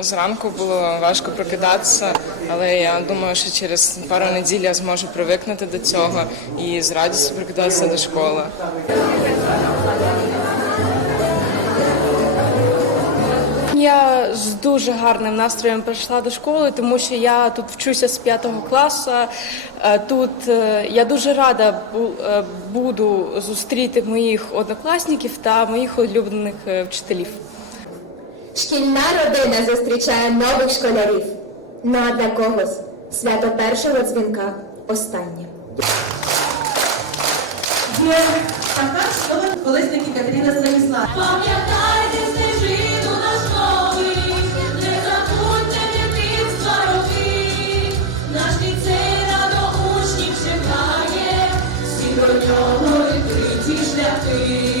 Зранку було важко прокидатися, але я думаю, що через пару неділь я зможу привикнути до цього і з радістю прокидатися до школи. Я з дуже гарним настроєм прийшла до школи, тому що я тут вчуся з п'ятого класу. Е, Тут е, я дуже рада е, буду зустріти моїх однокласників та моїх улюблених вчителів. Шкільна родина зустрічає нових школярів. Ну а для когось свято першого дзвінка останнє. Є така школа колесники Катерина Пам'ятайте стежину на школи, не забудьте дитинства роки. Наш ліцей радо учнів чекає, всі до нього відкриті шляхи.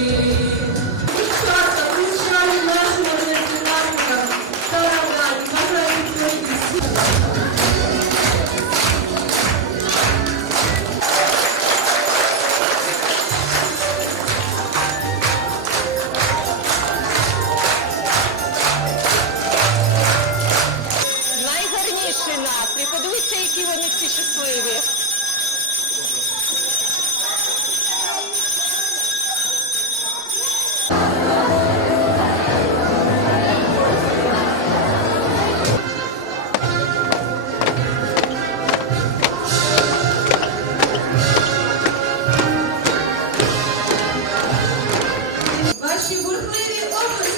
які вони всі щасливі. Ваші бурхливі області.